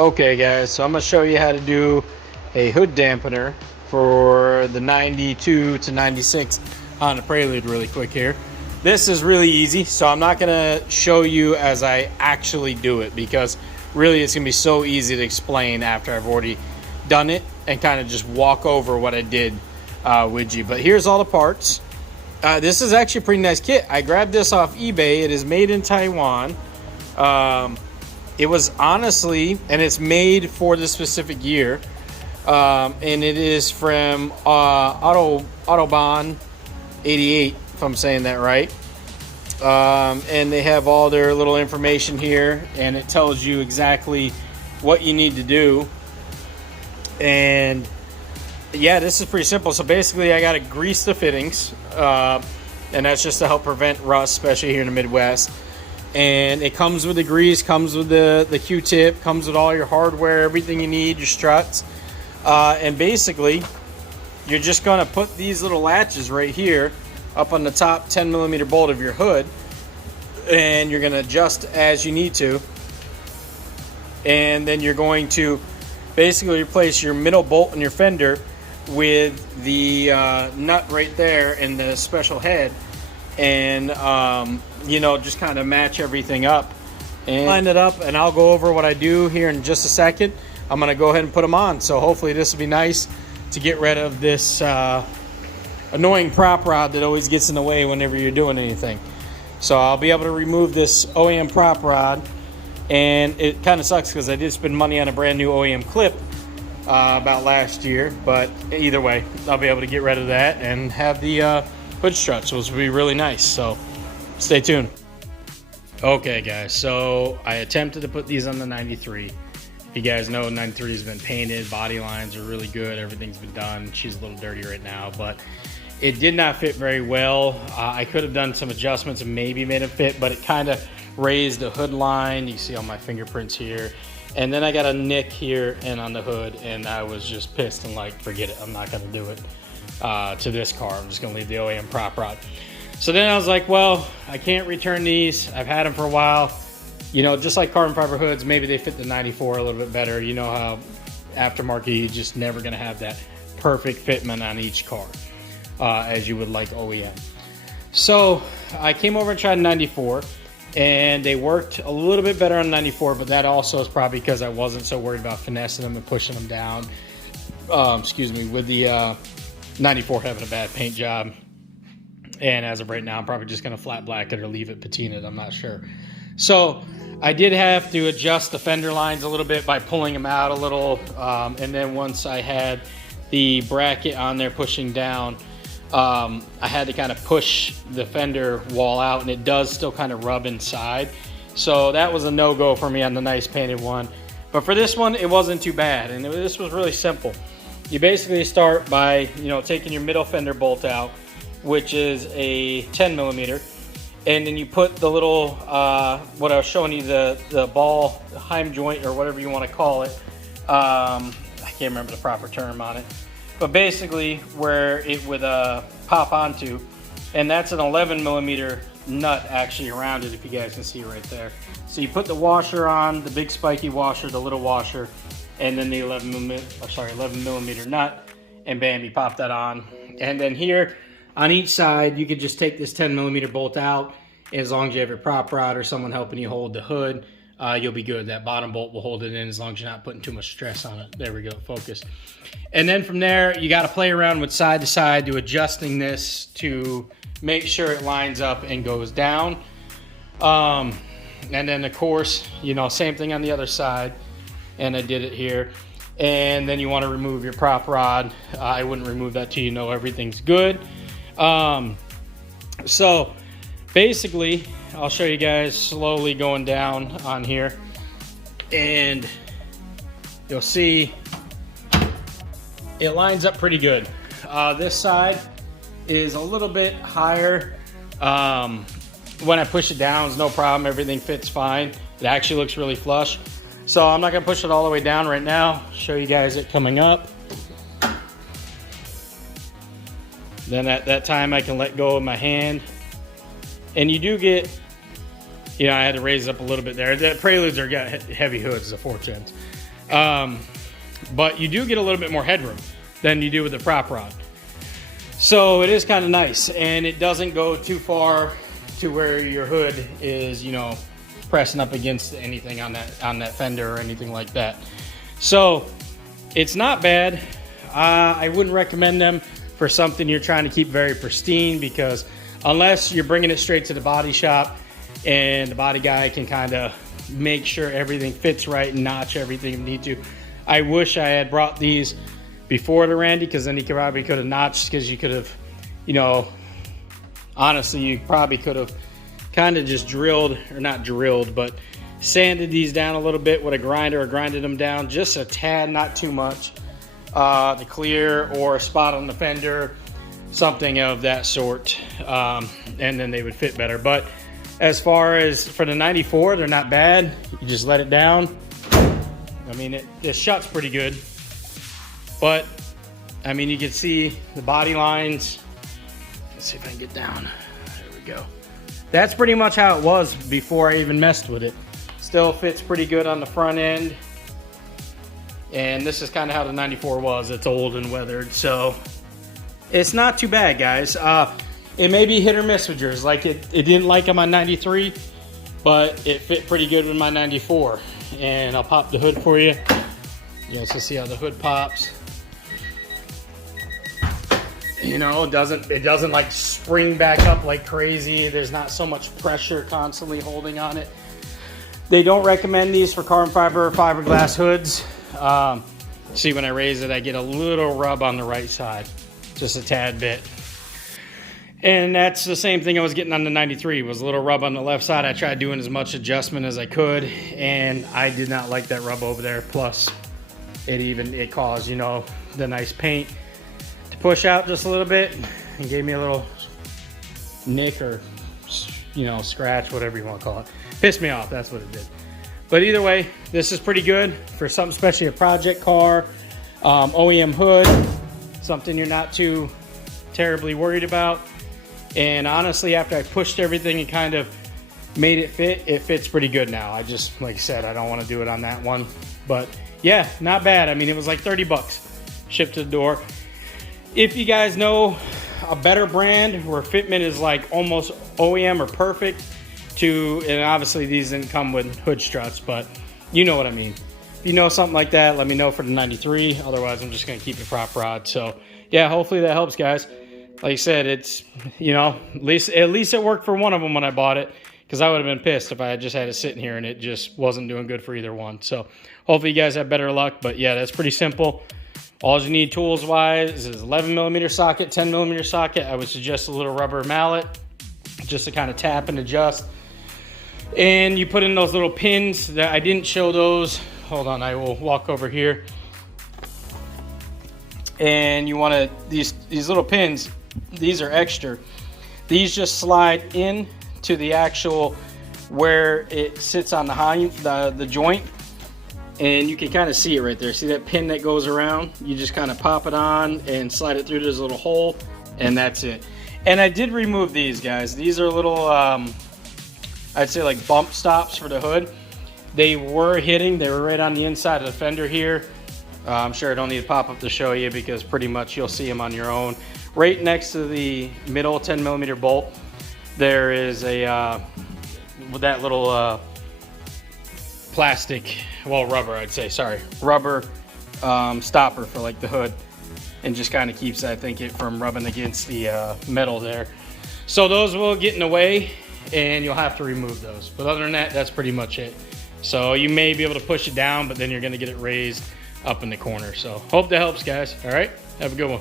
Okay guys, so I'm going to show you how to do a hood dampener for the 92 to 96 Honda Prelude really quick here. This is really easy, so I'm not going to show you as I actually do it because really it's going to be so easy to explain after I've already done it and kind of just walk over what I did with you. But here's all the parts. This is actually a pretty nice kit. I grabbed this off eBay. It is made in Taiwan. It was honestly, and it's made for this specific year, and it is from Autobahn 88, if I'm saying that right. And they have all their little information here, and it tells you exactly what you need to do. And yeah, this is pretty simple. So basically, I got to grease the fittings, and that's just to help prevent rust, especially here in the Midwest. And it comes with the grease, comes with the Q-tip, comes with all your hardware, everything you need, your struts. And basically, you're just going to put these little latches right here up on the top 10mm bolt of your hood, and you're going to adjust as you need to. And then you're going to basically replace your middle bolt in your fender with the nut right there in the special head, and you know, just kind of match everything up and line it up. And I'll go over what I do here in just a second. I'm gonna go ahead and put them on, so hopefully this will be nice to get rid of this annoying prop rod that always gets in the way whenever you're doing anything. So I'll be able to remove this OEM prop rod, and it kind of sucks because I did spend money on a brand new OEM clip about last year, but either way, I'll be able to get rid of that and have the hood struts, which will be really nice. So stay tuned. Okay guys, so I attempted to put these on the 93. If you guys know, 93 has been painted, body lines are really good, everything's been done. She's a little dirty right now, but it did not fit very well. I could have done some adjustments and maybe made it fit, but it kind of raised the hood line. You see all my fingerprints here. And then I got a nick here and on the hood, and I was just pissed and like, forget it, I'm not gonna do it to this car. I'm just gonna leave the OEM prop rod. So then I was like, well, I can't return these. I've had them for a while. You know, just like carbon fiber hoods, maybe they fit the 94 a little bit better. You know how aftermarket, you're just never gonna have that perfect fitment on each car as you would like OEM. So I came over and tried 94, and they worked a little bit better on 94, but that also is probably because I wasn't so worried about finessing them and pushing them down. Excuse me, with the 94 having a bad paint job. And as of right now, I'm probably just going to flat black it or leave it patinaed. I'm not sure. So I did have to adjust the fender lines a little bit by pulling them out a little. And then once I had the bracket on there pushing down, I had to kind of push the fender wall out, and it does still kind of rub inside. So that was a no-go for me on the nice painted one. But for this one, it wasn't too bad. And this was really simple. You basically start by, you know, taking your middle fender bolt out, which is a 10mm, and then you put the little what I was showing you, the ball heim joint or whatever you want to call it. I can't remember the proper term on it, but basically where it would pop onto, and that's an 11mm nut actually around it, if you guys can see right there. So you put the washer on, the big spiky washer, the little washer, and then the 11mm nut, and bam, you pop that on. And then here on each side, you could just take this 10mm bolt out. As long as you have your prop rod or someone helping you hold the hood, you'll be good. That bottom bolt will hold it in as long as you're not putting too much stress on it. There we go, focus. And then from there, you got to play around with side to side to adjusting this to make sure it lines up and goes down. And then of course, you know, same thing on the other side. And I did it here. And then you want to remove your prop rod. I wouldn't remove that till you know everything's good. So basically, I'll show you guys slowly going down on here, and you'll see it lines up pretty good. This side is a little bit higher. When I push it down, it's no problem. Everything fits fine. It actually looks really flush. So I'm not gonna push it all the way down right now. Show you guys it coming up. Then at that time, I can let go of my hand. And you do get, you know, I had to raise it up a little bit there. The Preludes are got heavy hoods, the 410s. But you do get a little bit more headroom than you do with the prop rod. So it is kind of nice, and it doesn't go too far to where your hood is, you know, pressing up against anything on that fender or anything like that. So it's not bad. I wouldn't recommend them for something you're trying to keep very pristine, because unless you're bringing it straight to the body shop and the body guy can kind of make sure everything fits right and notch everything you need to. I wish I had brought these before to Randy, because then he probably could have notched, because you could have, you know, honestly, you probably could have kind of just drilled, or not drilled, but sanded these down a little bit with a grinder, or grinded them down just a tad, not too much, to clear, or a spot on the fender, something of that sort, and then they would fit better. But as far as for the 94, they're not bad. You just let it down. I mean, it shuts pretty good, but I mean, you can see the body lines. Let's see if I can get down. There we go. That's pretty much how it was before I even messed with it. Still fits pretty good on the front end. And this is kind of how the 94 was. It's old and weathered, so it's not too bad, guys. It may be hit or miss with yours. Like it didn't like on my 93, but it fit pretty good with my 94. And I'll pop the hood for you. You guys can see how the hood pops. You know, it doesn't like spring back up like crazy. There's not so much pressure constantly holding on it. They don't recommend these for carbon fiber or fiberglass hoods. See, when I raise it, I get a little rub on the right side, just a tad bit. And that's the same thing I was getting on the 93, was a little rub on the left side. I tried doing as much adjustment as I could, and I did not like that rub over there. Plus, it caused, you know, the nice paint to push out just a little bit, and gave me a little nick, or, you know, scratch, whatever you want to call it. Pissed me off, that's what it did. But either way, this is pretty good for something, especially a project car, OEM hood, something you're not too terribly worried about. And honestly, after I pushed everything and kind of made it fit, it fits pretty good now. I just, like I said, I don't want to do it on that one. But yeah, not bad. I mean, it was like 30 bucks shipped to the door. If you guys know a better brand where fitment is like almost OEM or perfect to, and obviously these didn't come with hood struts, but you know what I mean. If you know something like that, let me know for the 93. Otherwise, I'm just going to keep the prop rod. So yeah, hopefully that helps, guys. Like I said, it's, you know, at least it worked for one of them when I bought it, because I would have been pissed if I had just had it sitting here and it just wasn't doing good for either one. So hopefully you guys have better luck. But yeah, that's pretty simple. All you need tools wise is 11 millimeter socket, 10 millimeter socket. I would suggest a little rubber mallet just to kind of tap and adjust. And you put in those little pins that I didn't show those. Hold on, I will walk over here. And you want to, these little pins, these are extra. These just slide in to the actual where it sits on the joint, and you can kind of see it right there. See that pin that goes around? You just kind of pop it on and slide it through this little hole, and that's it. And I did remove these, guys. These are little, I'd say like bump stops for the hood. They were hitting. They were right on the inside of the fender here. I'm sure I don't need to pop up to show you, because pretty much you'll see them on your own. Right next to the middle 10 millimeter bolt, there is a with that little plastic, well, rubber, I'd say, sorry, rubber stopper for like the hood, and just kind of keeps, I think, it from rubbing against the metal there. So those will get in the way, and you'll have to remove those. But other than that, that's pretty much it. So you may be able to push it down, but then you're going to get it raised up in the corner. So hope that helps, guys. All right, have a good one.